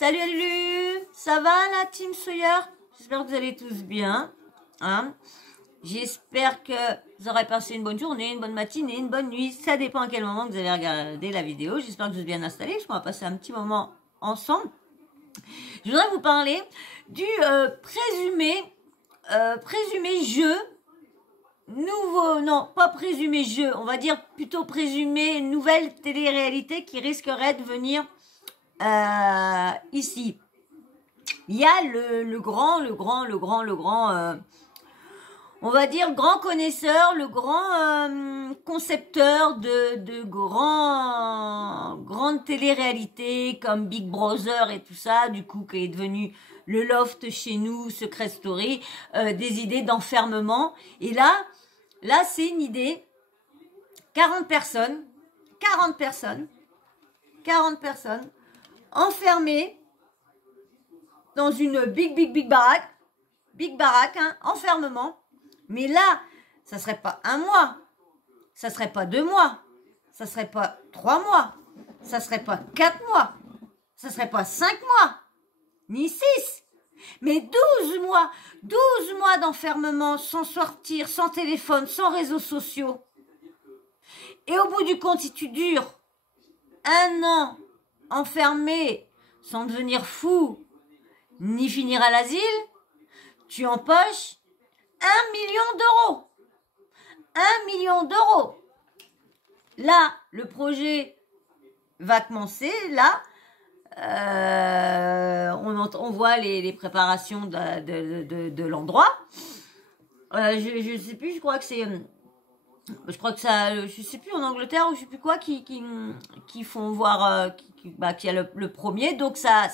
Salut, salut, ça va la team Sawyer? J'espère que vous allez tous bien. Hein, j'espère que vous aurez passé une bonne journée, une bonne matinée, une bonne nuit. Ça dépend à quel moment vous allez regarder la vidéo. J'espère que vous êtes bien installés, parce qu'on va passer un petit moment ensemble. Je voudrais vous parler du présumé jeu. Nouveau, non, pas présumé jeu, on va dire plutôt présumé nouvelle télé-réalité qui risquerait de venir ici. Il y a le grand, on va dire grand connaisseur, le grand concepteur de grandes télé-réalités comme Big Brother et tout ça, du coup qui est devenu le loft chez nous, Secret Story, des idées d'enfermement. Et là c'est une idée, 40 personnes enfermées dans une big baraque, hein, enfermement. Mais là, ça serait pas un mois, ça serait pas 2 mois, ça serait pas 3 mois, ça serait pas 4 mois, ça serait pas 5 mois, ni 6, mais 12 mois. 12 mois d'enfermement, sans sortir, sans téléphone, sans réseaux sociaux. Et au bout du compte, si tu dures 1 an enfermé, sans devenir fou, ni finir à l'asile, tu empoches 1 million d'euros. 1 million d'euros. Là, le projet va commencer. Là, on voit les préparations de l'endroit. Je sais plus, je crois que c'est... Je crois que ça... Je sais plus, en Angleterre ou je sais plus quoi, qui font voir... qui a le premier. Donc, ça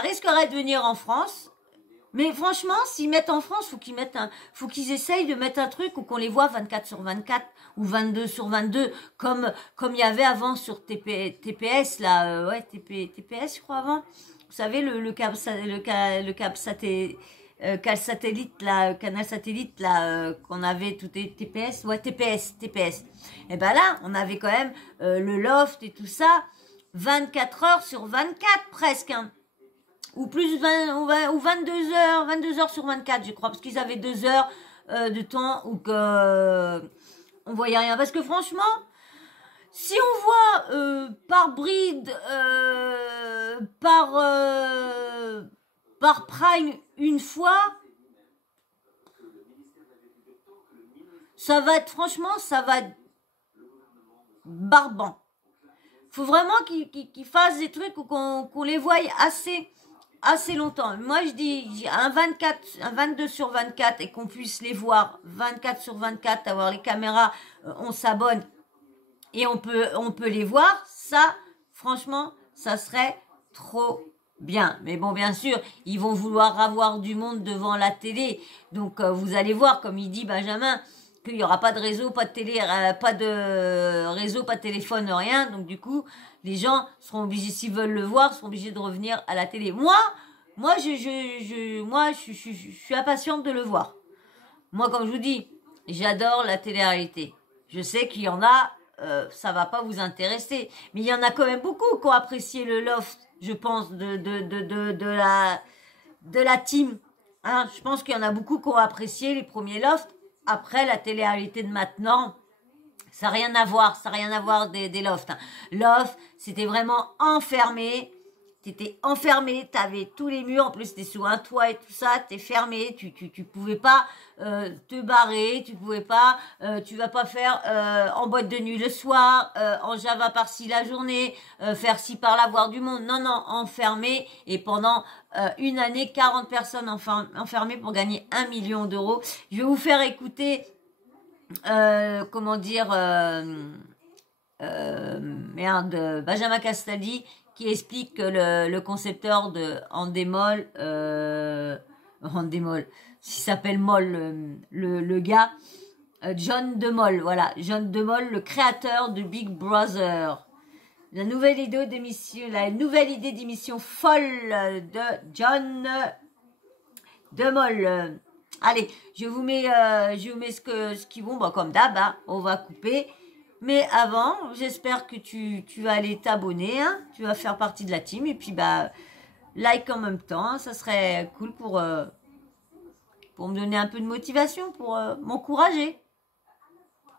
risquerait de venir en France. Mais franchement, s'ils mettent en France, faut qu'ils essayent de mettre un truc où qu'on les voit 24/24 ou 22/22, comme il y avait avant sur TPS là, TPS je crois avant. Vous savez le câble satellite là, canal satellite là qu'on avait tout est TPS, TPS. Et ben là, on avait quand même le loft et tout ça 24h/24 presque. Hein. Ou plus 20, ou 22 heures sur 24, je crois, parce qu'ils avaient 2 heures de temps où on voyait rien. Parce que franchement, si on voit par bride, par prime une fois, ça va être barbant. Faut vraiment qu'ils fassent des trucs où qu'on les voie assez longtemps. Moi, je dis un 22/24 et qu'on puisse les voir 24/24, avoir les caméras, on s'abonne et on peut les voir. Ça, franchement, ça serait trop bien. Mais bon, bien sûr, ils vont vouloir avoir du monde devant la télé. Donc, vous allez voir, comme il dit Benjamin, qu'il n'y aura pas de réseau, pas de télé, pas de réseau, pas de téléphone, rien. Donc du coup, les gens seront obligés, s'ils veulent le voir, seront obligés de revenir à la télé. Moi, je suis impatiente de le voir. Moi, comme je vous dis, j'adore la télé-réalité. Je sais qu'il y en a, ça va pas vous intéresser, mais il y en a quand même beaucoup qui ont apprécié le loft, je pense, de la team. Hein, je pense qu'il y en a beaucoup qui ont apprécié les premiers lofts. Après, la télé-réalité de maintenant, ça n'a rien à voir des lofts. Hein. Loft, c'était vraiment enfermé. T'étais enfermé, t'avais tous les murs, en plus t'es sous un toit et tout ça, t'es fermé, tu pouvais pas te barrer, tu vas pas faire en boîte de nuit le soir, en Java par-ci la journée, faire ci par-là, voir du monde. Non, enfermé, et pendant 1 année, 40 personnes enfermées pour gagner 1 million d'euros. Je vais vous faire écouter, Benjamin Castaldi, qui explique que le concepteur de Endemol, s'il s'appelle Moll, le gars, John DeMol, voilà, John DeMol, le créateur de Big Brother. La nouvelle idée d'émission folle de John DeMol. Allez, je vous mets ce qu'ils vont, comme d'hab, hein, on va couper. Mais avant, j'espère que tu vas aller t'abonner, hein, tu vas faire partie de la team, et puis like en même temps, hein, ça serait cool pour me donner un peu de motivation, pour m'encourager.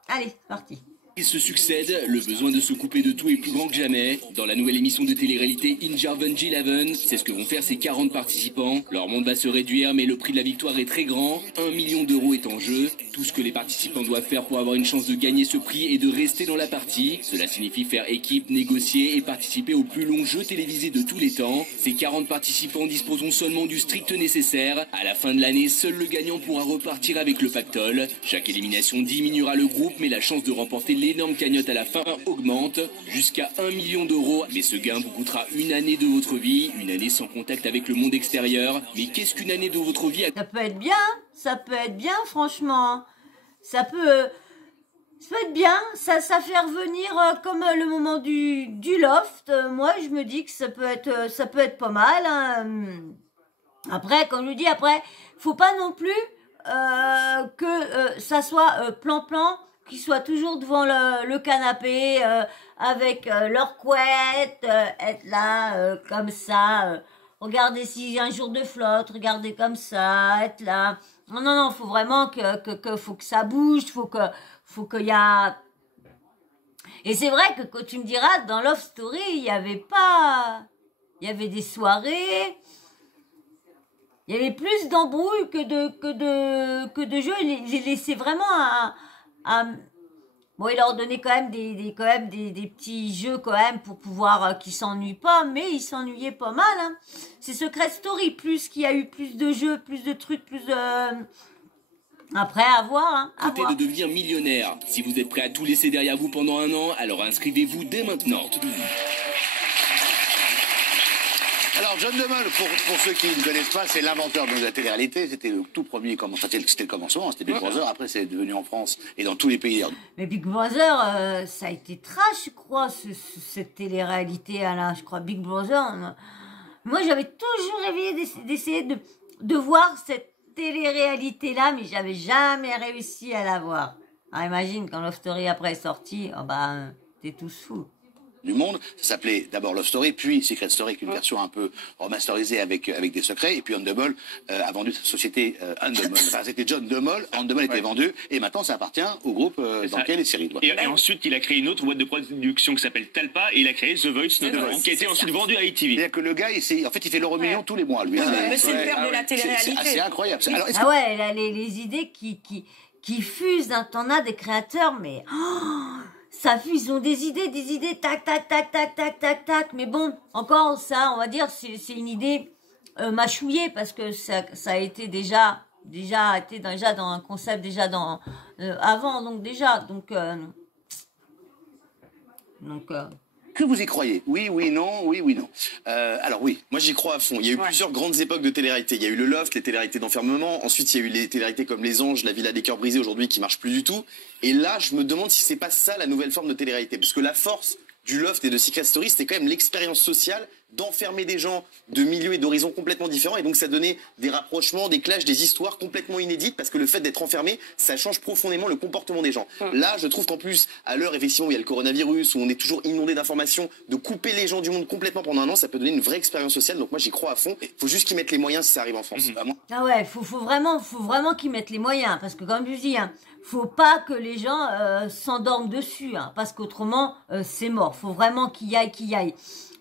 Allez, c'est parti. Ils se succèdent, le besoin de se couper de tout est plus grand que jamais. Dans la nouvelle émission de télé-réalité Injarvenge 11, c'est ce que vont faire ces 40 participants. Leur monde va se réduire, mais le prix de la victoire est très grand. 1 million d'euros est en jeu. Tout ce que les participants doivent faire pour avoir une chance de gagner ce prix est de rester dans la partie. Cela signifie faire équipe, négocier et participer au plus long jeu télévisé de tous les temps. Ces 40 participants disposeront seulement du strict nécessaire. À la fin de l'année, seul le gagnant pourra repartir avec le pactole. Chaque élimination diminuera le groupe, mais la chance de remporter l'énorme cagnotte à la fin augmente jusqu'à 1 million d'euros. Mais ce gain vous coûtera une année de votre vie, une année sans contact avec le monde extérieur. Mais qu'est-ce qu'une année de votre vie? Ça peut être bien, franchement. Ça peut être bien, ça fait revenir comme le moment du loft. Moi, je me dis que ça peut être pas mal. Hein. Après, comme je vous dis, faut pas non plus que ça soit plan-plan, qu'ils soient toujours devant le canapé avec leur couette, être là comme ça, regardez s'il y a un jour de flotte, regardez comme ça, être là. Non, faut vraiment faut que ça bouge, faut qu'il y a... Et c'est vrai que quand tu me diras, dans Love Story, il y avait des soirées, il y avait plus d'embrouilles que de jeux. J'ai laissé vraiment bon, il leur donnait quand même des petits jeux quand même pour pouvoir qu'ils s'ennuient pas, mais ils s'ennuyaient pas mal. Hein. C'est Secret Story, plus qu'il y a eu plus de jeux, plus de trucs, plus de... Après, à voir. Hein, Tentez de devenir millionnaire. Si vous êtes prêt à tout laisser derrière vous pendant un an, alors inscrivez-vous dès maintenant. Alors, John de Mol, pour ceux qui ne connaissent pas, c'est l'inventeur de la télé-réalité. C'était le tout premier, c'était le commencement, c'était Big Brother. Après, c'est devenu en France et dans tous les pays. Mais Big Brother, ça a été trash, je crois, cette télé-réalité là. Je crois Big Brother. Moi, j'avais toujours rêvé d'essayer de voir cette télé-réalité là, mais j'avais jamais réussi à la voir. Alors, imagine quand Love Story après est sorti, t'es tous fous. Du monde, ça s'appelait d'abord Love Story, puis Secret Story, qui est une version un peu remasterisée avec des secrets, et puis Endemol a vendu sa société Endemol. Enfin, c'était John de Mol, Endemol était vendu, et maintenant ça appartient au groupe dans lequel les séries doivent. Et ensuite, il a créé une autre boîte de production qui s'appelle Talpa, et il a créé The Voice, notamment, qui a été ensuite vendu à ITV. C'est-à-dire que le gars, en fait, il fait l'euro million tous les mois, lui. Mais c'est le père de la télé-réalité. C'est incroyable. Alors, les idées qui fusent, hein, t'en as des créateurs, mais... ça fuse, ils ont des idées, tac, mais bon, encore ça, on va dire, c'est une idée mâchouillée, parce que ça a été déjà dans un concept déjà avant, donc que vous y croyez? Oui, non, oui, non. Alors oui. Moi, j'y crois à fond. Il y a eu plusieurs grandes époques de télé-réalité. Il y a eu le Loft, les télé-réalités d'enfermement. Ensuite, il y a eu les télé-réalités comme Les Anges, La Villa des Cœurs Brisés aujourd'hui qui marche plus du tout. Et là, je me demande si c'est pas ça la nouvelle forme de télé-réalité. Parce que la force du Loft et de Secret Story, c'était quand même l'expérience sociale d'enfermer des gens de milieux et d'horizons complètement différents. Et donc, ça donnait des rapprochements, des clashs, des histoires complètement inédites, parce que le fait d'être enfermé, ça change profondément le comportement des gens. Là, je trouve qu'en plus, à l'heure, effectivement, où il y a le coronavirus, où on est toujours inondé d'informations, de couper les gens du monde complètement pendant un an, ça peut donner une vraie expérience sociale. Donc moi, j'y crois à fond. Il faut juste qu'ils mettent les moyens si ça arrive en France. Ah ouais, faut vraiment qu'ils mettent les moyens, parce que comme je dis, hein, faut pas que les gens s'endorment dessus, hein, parce qu'autrement, c'est mort. Faut vraiment qu'il y aille.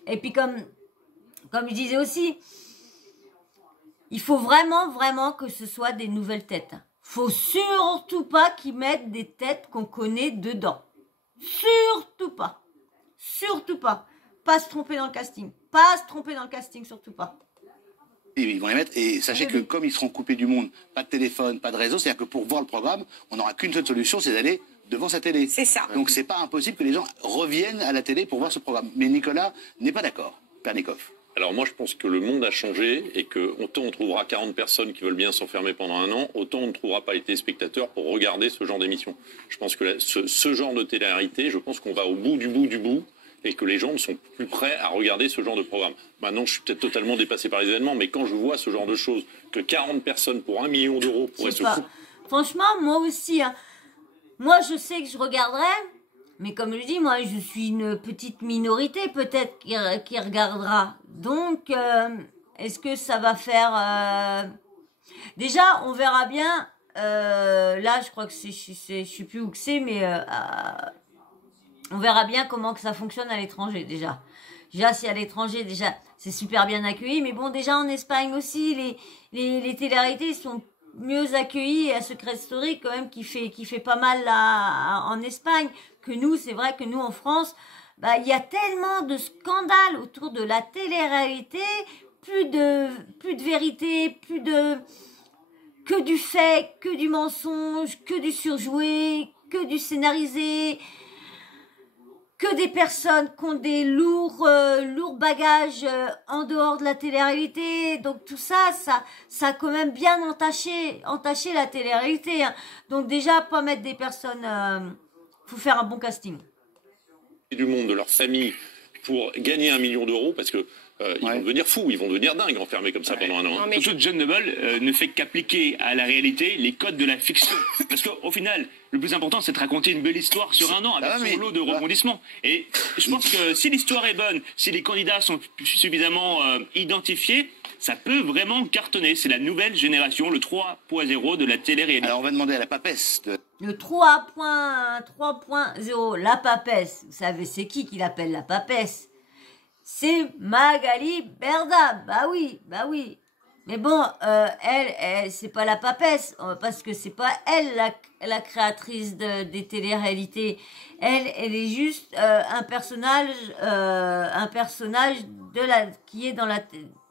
Et puis comme je disais aussi, il faut vraiment que ce soit des nouvelles têtes. Faut surtout pas qu'ils mettent des têtes qu'on connaît dedans. Surtout pas. Pas se tromper dans le casting. Surtout pas. Et ils vont les mettre. Et sachez que comme ils seront coupés du monde, pas de téléphone, pas de réseau, c'est-à-dire que pour voir le programme, on n'aura qu'une seule solution, c'est d'aller devant sa télé. C'est ça. Donc c'est pas impossible que les gens reviennent à la télé pour voir ce programme. Mais Nicolas n'est pas d'accord. Pernikov. Alors moi, je pense que le monde a changé et que autant on trouvera 40 personnes qui veulent bien s'enfermer pendant un an, autant on ne trouvera pas les téléspectateurs pour regarder ce genre d'émission. Je pense que ce genre de télé-réalité, je pense qu'on va au bout du bout et que les gens ne sont plus prêts à regarder ce genre de programme. Maintenant, je suis peut-être totalement dépassé par les événements, mais quand je vois ce genre de choses, que 40 personnes pour 1 million d'euros pourraient se foutre... Franchement, moi aussi, hein. Moi, je sais que je regarderais, Mais comme je dis, moi, je suis une petite minorité peut-être qui regardera. Donc, est-ce que ça va faire... Déjà, on verra bien. Là, je crois que je sais plus où que c'est, mais on verra bien comment que ça fonctionne à l'étranger déjà. Déjà, si à l'étranger, déjà, c'est super bien accueilli. Mais bon, déjà en Espagne aussi, les télé-réalités sont mieux accueillis. Et à Secret Story, quand même, qui fait pas mal là, en Espagne, que nous. C'est vrai que nous, en France, bah, il y a tellement de scandales autour de la télé-réalité, plus de vérité, que du fake, que du mensonge, que du surjoué, que du scénarisé, que des personnes qui ont des lourds bagages en dehors de la télé-réalité. Donc tout ça a quand même bien entaché la télé-réalité. Hein. Donc déjà, pas mettre des personnes... faut faire un bon casting. Du monde, de leur famille, pour gagner 1 million d'euros, parce que ils vont devenir fous, ils vont devenir dingues enfermés comme ça pendant un an. Non, mais surtout, John Noble ne fait qu'appliquer à la réalité les codes de la fiction. Parce qu'au final, le plus important, c'est de raconter une belle histoire sur un an avec son lot de rebondissements. Et je pense que si l'histoire est bonne, si les candidats sont suffisamment identifiés, ça peut vraiment cartonner. C'est la nouvelle génération, le 3.0 de la télé-réalité. Alors on va demander à la papesse de... Le 3.0, la papesse. Vous savez, c'est qui l'appelle la papesse? C'est Magali Berda. Bah oui. Mais bon, elle c'est pas la papesse, parce que c'est pas elle la créatrice des télé-réalités. Elle est juste un personnage qui est dans la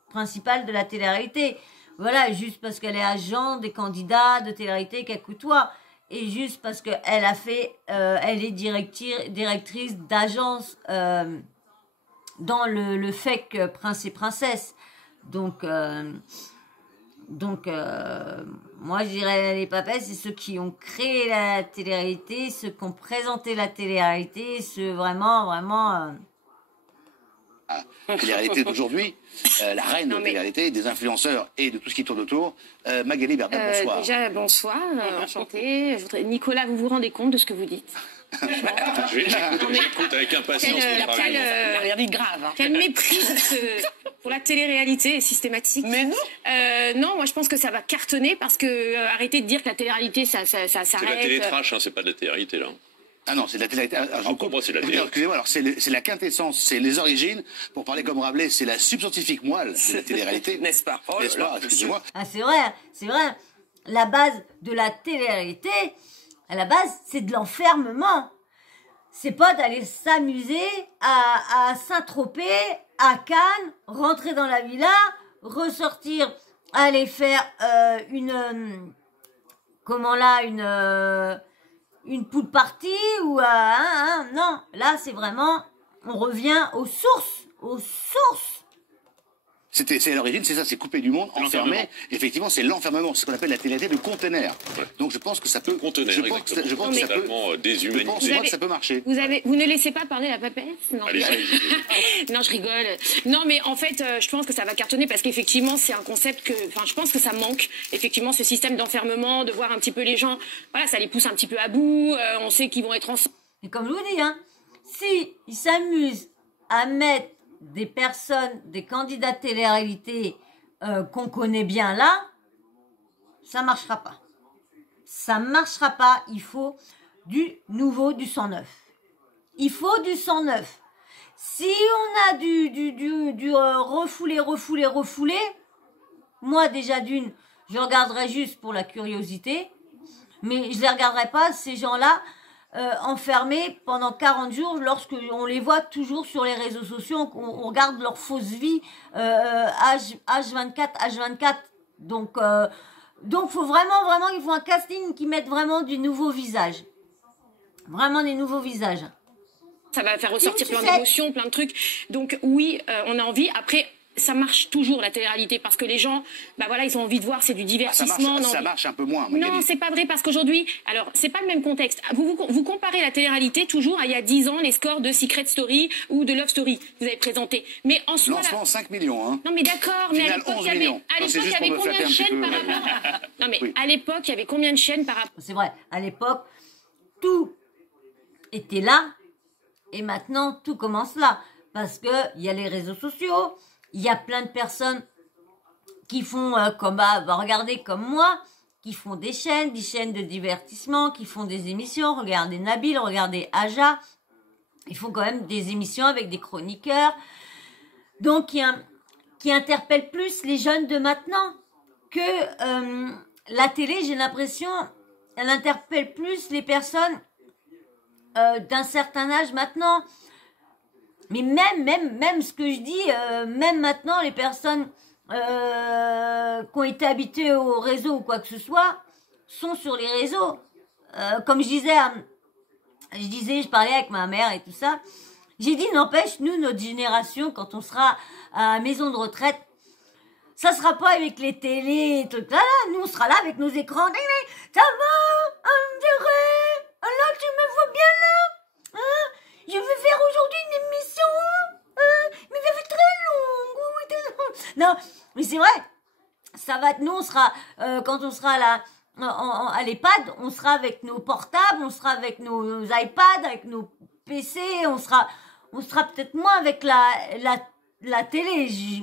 principale de la télé-réalité. Voilà, juste parce qu'elle est agent des candidats de télé-réalité qu'elle côtoie. Et juste parce qu'elle elle est directrice d'agence dans le fake Prince et Princesse. Donc moi je dirais les papesses, c'est ceux qui ont créé la télé-réalité, ceux qui ont présenté la télé-réalité, ceux vraiment... La télé-réalité d'aujourd'hui, la reine de la télé-réalité, des influenceurs et de tout ce qui tourne autour. Magali Berda, bonsoir. Déjà, bonsoir, enchantée. Nicolas, vous vous rendez compte de ce que vous dites? J'écoute avec impatience. Rien dit de grave. Quel mépris pour la télé-réalité systématique. Mais non. Non, moi je pense que ça va cartonner parce que arrêtez de dire que la télé-réalité ça s'arrête. C'est la télé-trash, c'est pas de la télé-réalité là. Ah non, c'est de la télé-réalité. Pour moi, c'est de la télé. Excusez-moi, alors c'est la quintessence, c'est les origines. Pour parler comme Rabelais, c'est la subscientifique moelle de la télé-réalité. N'est-ce pas? N'est-ce pas? Excusez-moi. Ah, c'est vrai. La base de la télé-réalité, à la base, c'est de l'enfermement. C'est pas d'aller s'amuser à Saint-Tropez, à Cannes, rentrer dans la villa, ressortir, aller faire une pool party ou non, là c'est vraiment, on revient aux sources. C'est à l'origine, c'est ça, c'est coupé du monde, enfermé. Effectivement, c'est l'enfermement, c'est ce qu'on appelle la télé-réalité de conteneur. Ouais. Donc je pense que ça peut... Conteneur, je pense que ça peut déshumanisé. Je pense que ça peut marcher. Vous ne laissez pas parler la papesse? Non. Allez, non, je rigole. Non, mais en fait, je pense que ça va cartonner parce qu'effectivement, c'est un concept que... Enfin, je pense que ça manque, effectivement, ce système d'enfermement, de voir un petit peu les gens. Voilà, ça les pousse un petit peu à bout. On sait qu'ils vont être ensemble. Et comme je vous dis, si ils s'amusent à mettre des personnes, des candidats de télé-réalité qu'on connaît bien là, ça marchera pas. Ça marchera pas. Il faut du nouveau, du sang neuf. Il faut du sang neuf. Si on a du refoulé, moi déjà je regarderai juste pour la curiosité, mais je les regarderai pas, ces gens-là, enfermés pendant 40 jours lorsque on les voit toujours sur les réseaux sociaux, on regarde leur fausse vie H24. Donc faut vraiment il faut un casting qui mette vraiment du nouveau visage. Vraiment des nouveaux visages. Ça va faire ressortir plein d'émotions, plein de trucs. Donc oui, on a envie. Après, ça marche toujours la télé-réalité parce que les gens, ils ont envie de voir, c'est du divertissement. Ça marche un peu moins. Non, c'est pas vrai parce qu'aujourd'hui, alors c'est pas le même contexte. Vous comparez la télé-réalité toujours à il y a 10 ans les scores de Secret Story ou de Love Story que vous avez présenté. Mais en soi, lancement 5 millions. Non mais d'accord, mais à l'époque il y avait combien de chaînes par rapport? Non mais à l'époque il y avait combien de chaînes par rapport? C'est vrai, à l'époque tout était là Et maintenant, tout commence là. Parce que il y a les réseaux sociaux, il y a plein de personnes qui font regardez comme moi, qui font des chaînes de divertissement, qui font des émissions. Regardez Nabil, regardez Aja. Ils font quand même des émissions avec des chroniqueurs. Donc, qui interpellent plus les jeunes de maintenant que la télé, j'ai l'impression, elle interpelle plus les personnes d'un certain âge maintenant. Mais même ce que je dis, même maintenant, les personnes qui ont été habituées au réseau ou quoi que ce soit, sont sur les réseaux. Comme je parlais avec ma mère et tout ça. J'ai dit, n'empêche, nous, notre génération, quand on sera à la maison de retraite, ça sera pas avec les télés et tout là. Nous, on sera là avec nos écrans. Ça va, on dirait. Alors, tu me vois bien là. Hein? Je vais faire aujourd'hui une émission. Mais ça fait très long. Non, mais c'est vrai. Ça va être, nous, on sera, quand on sera là, à l'EHPAD, on sera avec nos portables, on sera avec nos iPads, avec nos PC, on sera peut-être moins avec la télé. Je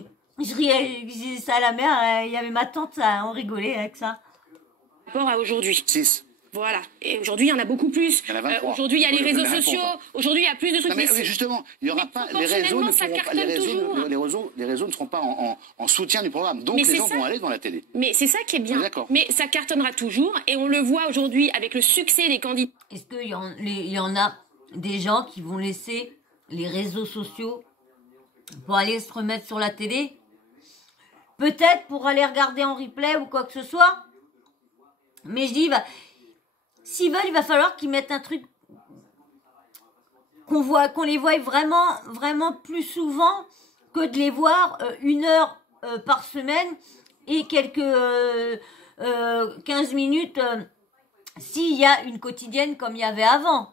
riais, je disais ça à la mère, il y avait ma tante, on rigolait avec ça. Par rapport à aujourd'hui. 6. Voilà. Et aujourd'hui, il y en a beaucoup plus. Il y en a 23. Aujourd'hui, il y a les réseaux sociaux. Aujourd'hui, il y a plus de trucs. Non, mais justement, il n'y aura pas les réseaux ne pourront pas, les réseaux ne seront pas en soutien du programme. Donc les gens vont aller devant la télé. Mais c'est ça qui est bien. Mais ça cartonnera toujours et on le voit aujourd'hui avec le succès des candidats. Est-ce qu'il y en a des gens qui vont laisser les réseaux sociaux pour aller se remettre sur la télé? Peut-être pour aller regarder en replay ou quoi que ce soit. Mais je dis, s'ils veulent, il va falloir qu'ils mettent un truc qu'on les voie vraiment plus souvent que de les voir 1 heure par semaine et quelques 15 minutes s'il y a une quotidienne comme il y avait avant.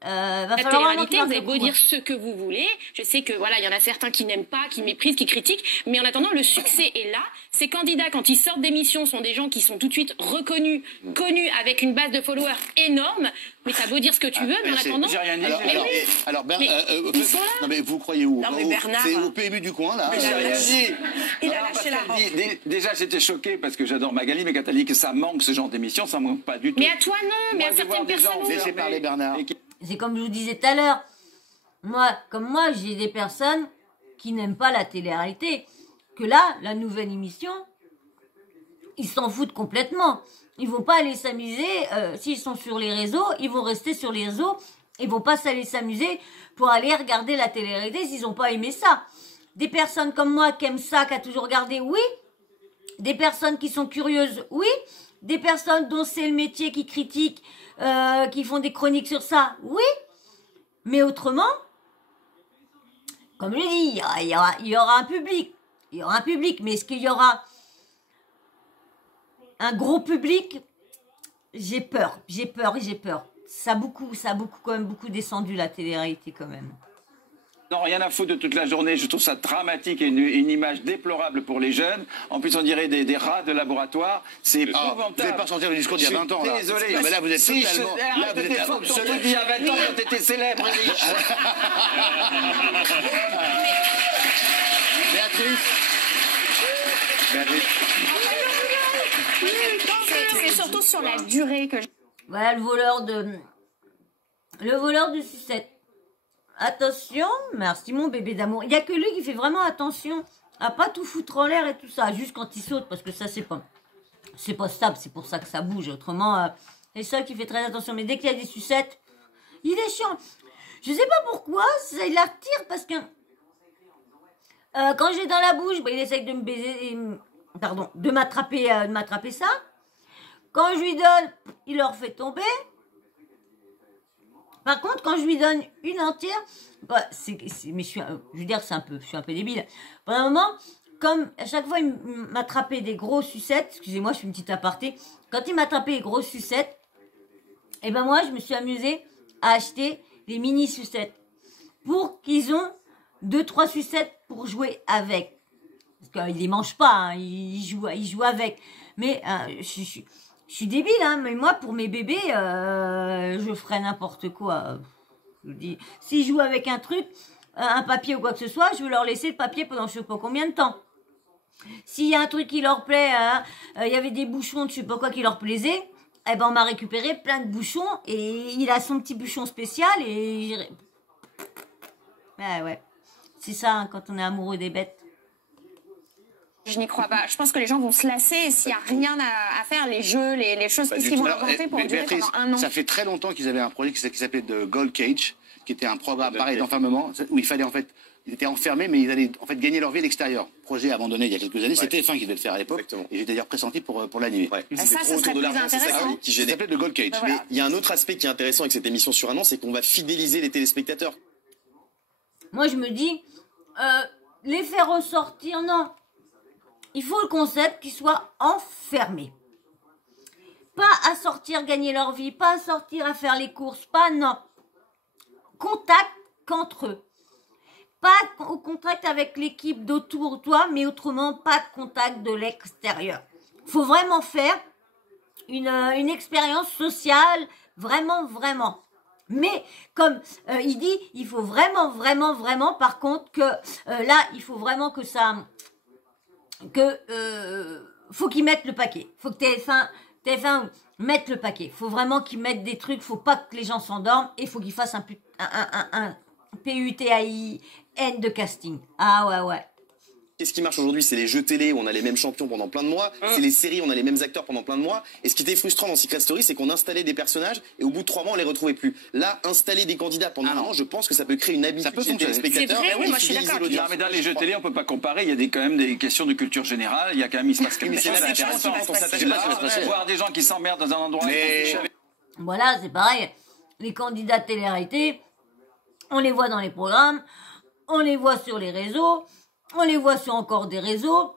La télé-réalité, vous avez beau dire ce que vous voulez. Je sais que voilà, il y en a certains qui n'aiment pas, qui méprisent, qui critiquent. Mais en attendant, le succès est là. Ces candidats, quand ils sortent d'émissions, sont des gens qui sont tout de suite reconnus, connus, avec une base de followers énorme. Mais ça veut dire ce que tu veux, mais en attendant. J'ai rien dit. Alors, ils sont là. Non, mais vous croyez où? Non, mais Bernard. C'est au PMU du coin, là. Mais j'ai rien dit. Il a lâché la rampe. Déjà, j'étais choqué parce que j'adore Magali, mais quand elle dit que ça manque ce genre d'émission, ça manque pas du tout. Mais à toi, non. Mais à certaines personnes. Laissez parler Bernard. C'est comme je vous disais tout à l'heure. Moi, j'ai des personnes qui n'aiment pas la télé-réalité. Que là, la nouvelle émission, ils s'en foutent complètement. Ils vont pas aller s'amuser. S'ils sont sur les réseaux, ils vont rester sur les réseaux. Ils vont pas aller s'amuser pour aller regarder la télé-réalité s'ils ont pas aimé ça. Des personnes comme moi qui aiment ça, qui a toujours regardé, oui. Des personnes qui sont curieuses, oui. Des personnes dont c'est le métier qui critiquent, qui font des chroniques sur ça, oui. Mais autrement, comme je dis, il y aura un public. Il y aura un public, mais est-ce qu'il y aura un gros public? J'ai peur. Ça a quand même beaucoup descendu la télé-réalité quand même. Non, rien à foutre de toute la journée. Je trouve ça dramatique et une image déplorable pour les jeunes. En plus, on dirait des rats de laboratoire. C'est épouvantable. Vous n'avez pas sorti le discours d'il y a 20 ans. Désolé. Non, mais là, vous êtes totalement... Là, vous êtes... Je te dis, il y a 20 ans, quand tu étais célèbre, riche. Béatrice. C'est surtout sur la durée que Voilà le voleur de sucette. Attention, merci mon bébé d'amour. Il n'y a que lui qui fait vraiment attention à pas tout foutre en l'air et tout ça, juste quand il saute, parce que ça c'est pas stable, c'est pour ça que ça bouge. Autrement, c'est ça qui fait très attention. Mais dès qu'il y a des sucettes, il est chiant. Je sais pas pourquoi, ça il la retire parce que quand j'ai dans la bouche, il essaye de me baiser, de m'attraper ça. Quand je lui donne, il leur fait tomber. Par contre, quand je lui donne une entière, mais je suis un peu débile. Pendant un moment, comme à chaque fois il m'attrapait des gros sucettes, excusez-moi, je fais une petite aparté. Quand il m'attrapait des grosses sucettes, et ben moi je me suis amusée à acheter des mini sucettes pour qu'ils ont 2-3 sucettes pour jouer avec. Parce qu'ils les mangent pas, hein, ils jouent avec. Mais je suis débile, hein, mais moi, pour mes bébés, je ferais n'importe quoi. Je vous dis, s'ils jouent avec un truc, un papier ou quoi que ce soit, je vais leur laisser le papier pendant je sais pas combien de temps. S'il y a un truc qui leur plaît, il y avait des bouchons de je sais pas quoi qui leur plaisait, eh ben on m'a récupéré plein de bouchons et il a son petit bouchon spécial et ouais. C'est ça hein, quand on est amoureux des bêtes. Je n'y crois pas. Je pense que les gens vont se lasser s'il n'y a rien à faire, les jeux, les choses qu'ils vont inventer pour durer pendant un an. Ça fait très longtemps qu'ils avaient un projet qui s'appelait The Gold Cage, qui était un programme pareil d'enfermement, où il fallait en fait, ils étaient enfermés, mais ils allaient en fait gagner leur vie à l'extérieur. Projet abandonné il y a quelques années, c'était TF1 qui devait le faire à l'époque, et j'étais d'ailleurs pressenti pour l'animer. Ouais. Ça C'était serait trop autour de plus l'argent, c'est ça intéressant. qui Ça gênait. s'appelait The Gold Cage. Ben voilà. Mais il y a un autre aspect qui est intéressant avec cette émission sur un an, c'est qu'on va fidéliser les téléspectateurs. Moi je me dis, les faire ressortir, non. Il faut le concept qu'ils soient enfermés. Pas à sortir gagner leur vie, pas à sortir à faire les courses, pas non. Contact qu'entre eux. Pas au contact avec l'équipe d'autour de toi, mais autrement pas de contact de l'extérieur. Faut vraiment faire une expérience sociale, vraiment. Mais comme il dit, il faut vraiment, par contre que là, il faut vraiment que ça, faut qu'ils mettent le paquet. Faut que TF1 mette le paquet. Faut vraiment qu'ils mettent des trucs. Faut pas que les gens s'endorment et faut qu'ils fassent un PUTAIN de casting. Ah ouais. Qu'est-ce qui marche aujourd'hui? C'est les jeux télé où on a les mêmes champions pendant plein de mois. C'est les séries où on a les mêmes acteurs pendant plein de mois. Et ce qui était frustrant dans Secret Story, c'est qu'on installait des personnages et au bout de 3 mois, on les retrouvait plus. Là, installer des candidats pendant un an, je pense que ça peut créer une habitude chez les téléspectateurs. C'est vrai, et moi, je suis fidéliser d'accord. l'audience. Non, mais dans les jeux télé, on peut pas comparer. Il y a quand même des questions de culture générale. Il y a quand même, il se passe quelque Mais c'est chose la différence d'intéressant. quand on s'attache C'est à ce qui va se passer. voir des gens qui s'emmerdent dans un endroit. Voilà, c'est pareil. Les candidats de télé-réalité, on les voit dans les programmes, on les voit sur les réseaux, on les voit sur encore des réseaux,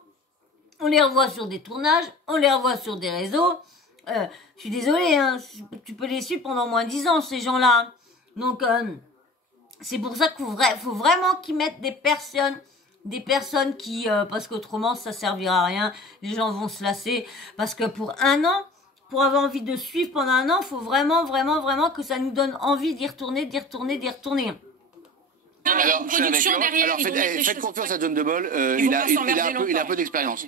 on les revoit sur des tournages, on les revoit sur des réseaux. Je suis désolée, hein, tu peux les suivre pendant moins 10 ans, ces gens-là. Donc, c'est pour ça qu'il faut vraiment qu'ils mettent des personnes qui, parce qu'autrement, ça servira à rien. Les gens vont se lasser. Parce que pour un an, pour avoir envie de suivre pendant un an, il faut vraiment que ça nous donne envie d'y retourner. Non, mais il y a une production derrière. Alors ils vont mettre les faites choses- confiance à John de Mol, Ils il vont a pas s'emmerder il a un longtemps. peu d'expérience.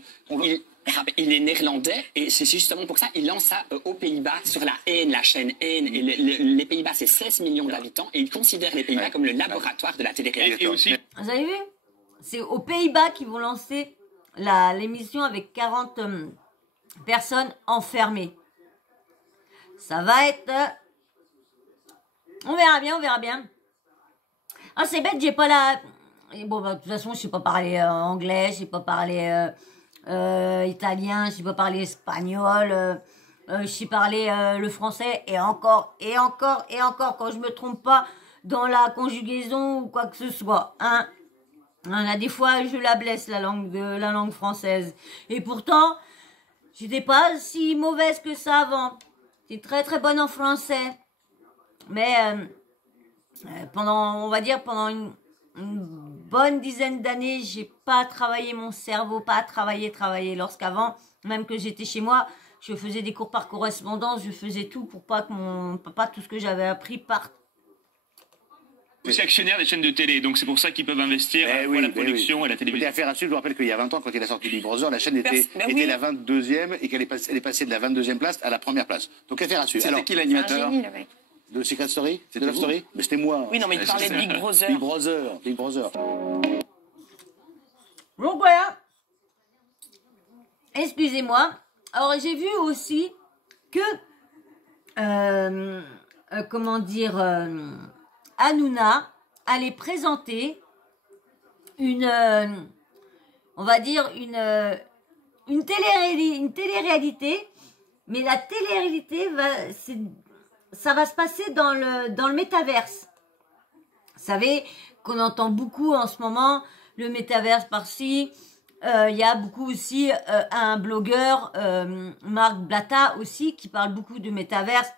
Il est néerlandais et c'est justement pour ça qu'il lance ça aux Pays-Bas sur la chaîne N. Et les Pays-Bas, c'est 16 millions d'habitants et il considère les Pays-Bas comme le laboratoire de la télé-réalité. Et aussi, Vous avez vu? C'est aux Pays-Bas qu'ils vont lancer l'émission avec 40 personnes enfermées. Ça va être... On verra bien. Ah, c'est bête, j'ai pas la... Et bon, bah, de toute façon, je sais pas parler anglais, je sais pas parler italien, je sais pas parler espagnol, je sais parler le français, et encore, quand je me trompe pas dans la conjugaison ou quoi que ce soit, hein. Là, des fois, je la blesse, la langue française. Et pourtant, j'étais pas si mauvaise que ça avant. J'étais très bonne en français. Mais pendant une bonne dizaine d'années, j'ai pas travaillé mon cerveau, pas travaillé. Lorsqu'avant, même que j'étais chez moi, je faisais des cours par correspondance, je faisais tout pour pas que mon papa, tout ce que j'avais appris, parte. aussi actionnaire des chaînes de télé, donc c'est pour ça qu'ils peuvent investir à la fois la production et la Il y télévision. a affaire à suivre. Je vous rappelle qu'il y a 20 ans, quand il a sorti Big Brother, la chaîne était la 22e et qu'elle est passée de la 22e place à la première place. Donc affaire à suivre. C'était qui C'est un l'animateur? génie, le mec. De Secret Story? C'était De Love vous Story? Mais c'était moi. Oui, non, mais il parlait de Big Brother. Big Brother. Donc voilà. Excusez-moi. Alors j'ai vu aussi que Hanouna allait présenter une télé-réalité, mais la télé-réalité ça va se passer dans le métaverse. Vous savez qu'on entend beaucoup en ce moment le métaverse par-ci. Il y a beaucoup aussi un blogueur, Marc Blatta aussi, qui parle beaucoup de métaverse.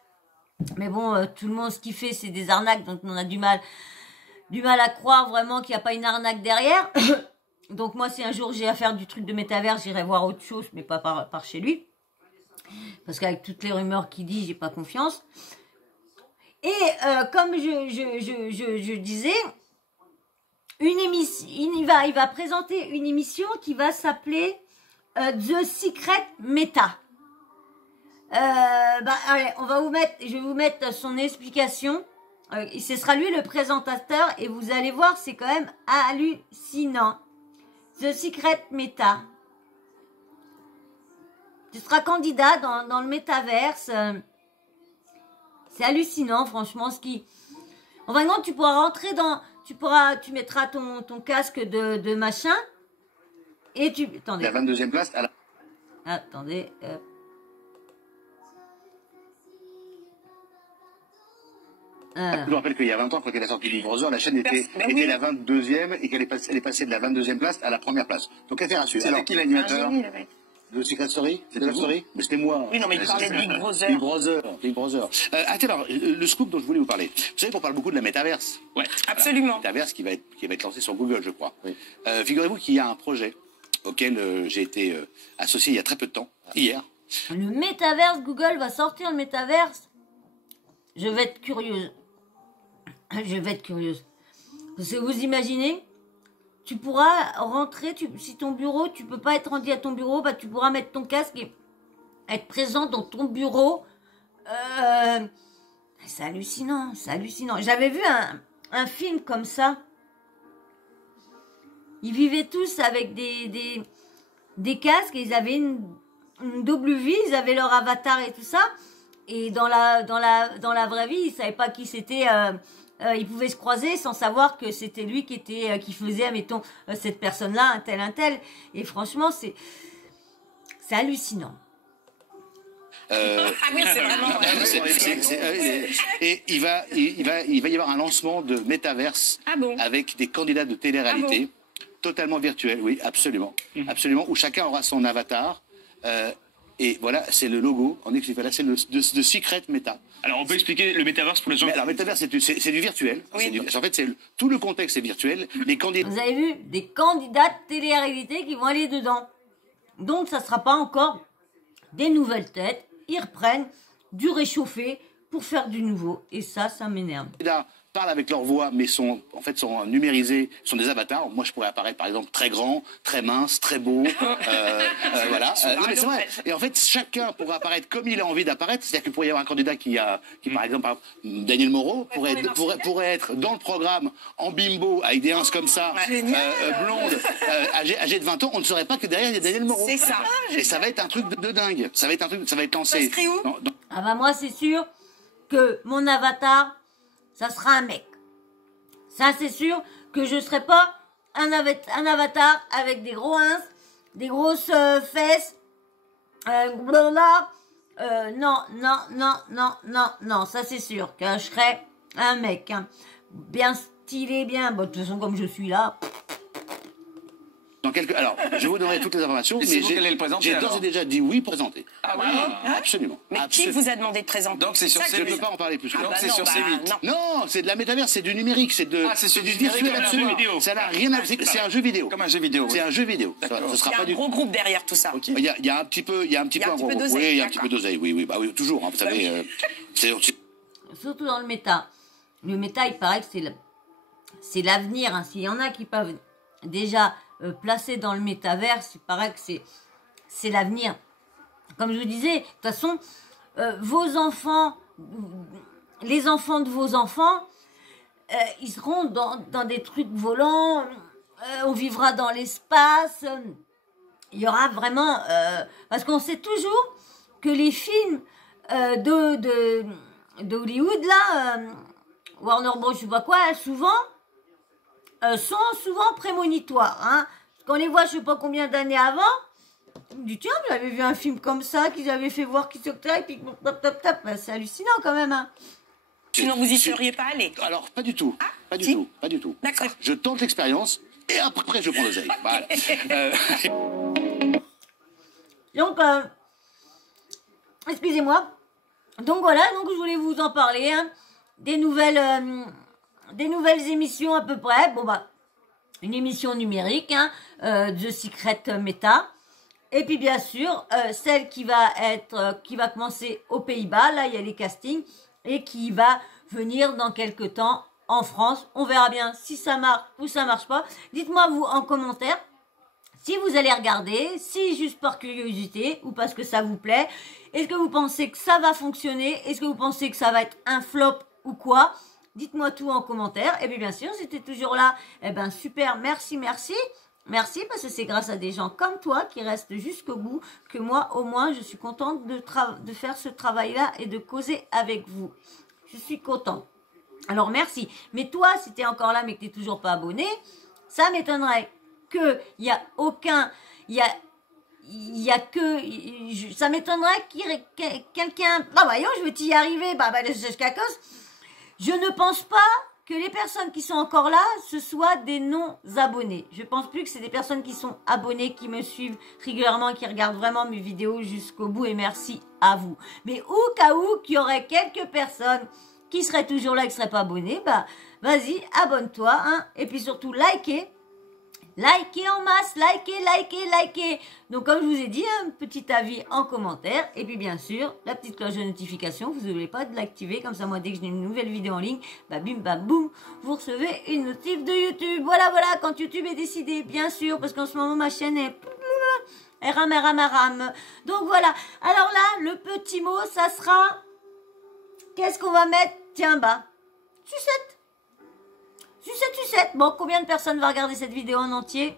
Mais bon, tout le monde, ce qu'il fait, c'est des arnaques, donc on a du mal à croire vraiment qu'il n'y a pas une arnaque derrière. Donc moi, si un jour j'ai à faire du truc de métaverse, j'irai voir autre chose, mais pas par chez lui. Parce qu'avec toutes les rumeurs qu'il dit, j'ai pas confiance. Et comme je disais, une émission, il va présenter une émission qui va s'appeler The Secret Meta. Allez, je vais vous mettre son explication. Ce sera lui le présentateur et vous allez voir, c'est quand même hallucinant. The Secret Meta. Tu seras candidat dans le métaverse. C'est hallucinant, franchement, ce qui... En fin de compte, tu pourras rentrer dans... Tu mettras ton casque de machin. Et tu... Attendez. La 22e place à la... Attendez. Je vous rappelle qu'il y a 20 ans, quand elle a sorti Big Brother, la chaîne était la 22e et qu'elle est passée de la 22e place à la première place. Donc affaire à suivre. C'est avec qui l'animateur de Secret Story? C'était Love Story? Mais c'était moi. Oui, non, mais il parlait de Big Brother. Big Brother. Alors, le scoop dont je voulais vous parler. Vous savez qu'on parle beaucoup de la métaverse. Ouais, absolument. La métaverse qui va être lancée sur Google, je crois. Oui. Figurez-vous qu'il y a un projet auquel j'ai été associé il y a très peu de temps, hier. Le métaverse, Google va sortir le métaverse. Je vais être curieuse. Parce que vous imaginez, tu pourras rentrer, si ton bureau, tu peux pas être rendu à ton bureau, bah tu pourras mettre ton casque et être présent dans ton bureau. C'est hallucinant. J'avais vu un film comme ça. Ils vivaient tous avec des casques et ils avaient une double vie, ils avaient leur avatar et tout ça. Et dans la vraie vie, ils savaient pas qui c'était. Ils pouvaient se croiser sans savoir que c'était lui qui faisait, admettons, cette personne-là, un tel. Et franchement, c'est hallucinant. Ah oui, c'est vraiment. Et il va y avoir un lancement de métaverse avec des candidats de télé-réalité totalement virtuels, oui, absolument, où chacun aura son avatar. Et voilà, c'est le logo. Là, c'est de Secret Meta. Alors, on peut expliquer le métaverse pour les gens. Alors, métaverse, c'est du virtuel. Oui. En fait, tout le contexte est virtuel. Les candidats. Vous avez vu des candidats de télé-réalité qui vont aller dedans. Donc, ça sera pas encore des nouvelles têtes. Ils reprennent du réchauffé pour faire du nouveau. Et ça m'énerve. Les candidats parlent avec leur voix, mais sont numérisés, sont des avatars. Moi, je pourrais apparaître, par exemple, très grand, très mince, très beau. Voilà. Non, mais c'est vrai. Et en fait, chacun pourrait apparaître comme il a envie d'apparaître. C'est-à-dire qu'il pourrait y avoir un candidat qui par exemple, Daniel Moreau, pourrait être dans le programme en bimbo, avec des ins comme ça, blonde, âgée de 20 ans. On ne saurait pas que derrière, il y a Daniel Moreau. C'est ça. Et ça va être un truc de dingue. Ça va être lancé. Ah bah moi, c'est sûr que mon avatar, ça sera un mec. Ça, c'est sûr que je ne serai pas un avatar avec des gros ins, des grosses fesses, non, ça c'est sûr que je serai un mec. Hein. Bien stylé, bien. Bon, de toute façon, comme je suis là... Alors, je vous donnerai toutes les informations, mais j'ai d'ores et déjà dit oui pour présenter. Ah oui. Absolument. Mais qui vous a demandé de présenter? Donc c'est sur Je ne peux pas en parler plus. Donc c'est sur C8. Non, c'est de la métaverse, c'est du numérique, c'est du virtuel absolu. Ça n'a rien à... C'est un jeu vidéo. Comme un jeu vidéo. C'est un jeu vidéo. Ce sera Il y a un gros groupe derrière tout ça. Il y a un petit peu un gros groupe. Oui, il y a un petit peu d'oseille. Oui, bah oui, toujours. Vous savez, surtout dans le méta. Le méta, il paraît que c'est l'avenir. Hein. S'il y en a qui peuvent déjà placer dans le métaverse, il paraît que c'est l'avenir. Comme je vous disais, de toute façon, vos enfants, les enfants de vos enfants, ils seront dans des trucs volants, on vivra dans l'espace, il y aura vraiment... parce qu'on sait toujours que les films d'Hollywood, là, Warner Bros, je sais pas quoi, souvent... sont souvent prémonitoires. Hein. Quand on les voit, je sais pas combien d'années avant, on me dit, tiens, vous avez vu un film comme ça, qu'ils avaient fait voir qui s'octroie, et puis top. C'est hallucinant quand même. Hein. Sinon, vous y seriez pas allé? Alors, pas du tout. Pas du tout. D'accord. Je tente l'expérience, et après, je prends l'oseille. Voilà. Donc, excusez-moi. Donc voilà, je voulais vous en parler. Hein. Des nouvelles émissions à peu près. Bon bah, une émission numérique, hein, The Secret Meta. Et puis bien sûr, celle qui va commencer aux Pays-Bas. Là, il y a les castings et qui va venir dans quelques temps en France. On verra bien si ça marche ou ça marche pas. Dites-moi vous en commentaire si vous allez regarder, si juste par curiosité ou parce que ça vous plaît. Est-ce que vous pensez que ça va fonctionner? Est-ce que vous pensez que ça va être un flop ou quoi? Dites-moi tout en commentaire. Et puis bien sûr, si tu es toujours là, eh ben super, merci. Merci parce que c'est grâce à des gens comme toi qui restent jusqu'au bout que moi au moins je suis contente de faire ce travail-là et de causer avec vous. Je suis contente. Alors merci. Mais toi, si tu es encore là mais que tu n'es toujours pas abonné, ça m'étonnerait que il y a aucun, ça m'étonnerait qu'il y ait quelqu'un. Bah voyons, je vais y arriver. Bah je ne pense pas que les personnes qui sont encore là, ce soient des non-abonnés. Je pense plus que c'est des personnes qui sont abonnées, qui me suivent régulièrement, qui regardent vraiment mes vidéos jusqu'au bout et merci à vous. Mais au cas où qu'il y aurait quelques personnes qui seraient toujours là et qui seraient pas abonnées, bah vas-y, abonne-toi, hein, et puis surtout likez en masse, likez. Donc comme je vous ai dit, un petit avis en commentaire. Et puis bien sûr, la petite cloche de notification, vous n'oubliez pas de l'activer. Comme ça, moi, dès que j'ai une nouvelle vidéo en ligne, bah bim, bam, boum, vous recevez une notif de YouTube. Voilà, quand YouTube est décidé, bien sûr, parce qu'en ce moment, ma chaîne est... rame. Donc voilà. Alors là, le petit mot, ça sera... Qu'est-ce qu'on va mettre? Tiens, bah, sucette. Bon, combien de personnes vont regarder cette vidéo en entier?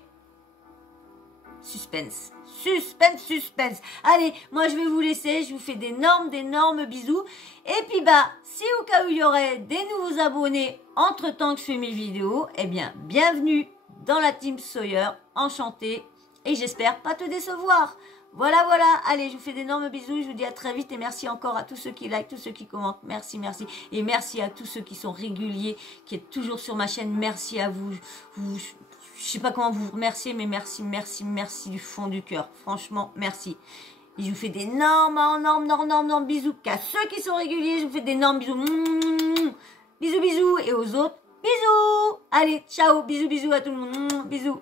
Suspense. Allez, moi je vais vous laisser. Je vous fais d'énormes bisous. Et puis bah, si au cas où il y aurait des nouveaux abonnés entre-temps que je fais mes vidéos, eh bien, bienvenue dans la team Sawyer. Enchantée. Et j'espère pas te décevoir. Voilà. Allez, je vous fais d'énormes bisous. Je vous dis à très vite et merci encore à tous ceux qui like, tous ceux qui commentent. Merci. Et merci à tous ceux qui sont réguliers, qui êtes toujours sur ma chaîne. Merci à vous. Je sais pas comment vous remercier, mais merci du fond du cœur. Franchement, merci. Et je vous fais d'énormes bisous. Qu'à ceux qui sont réguliers, je vous fais d'énormes bisous. Bisous. Et aux autres, bisous. Allez, ciao. Bisous à tout le monde. Bisous.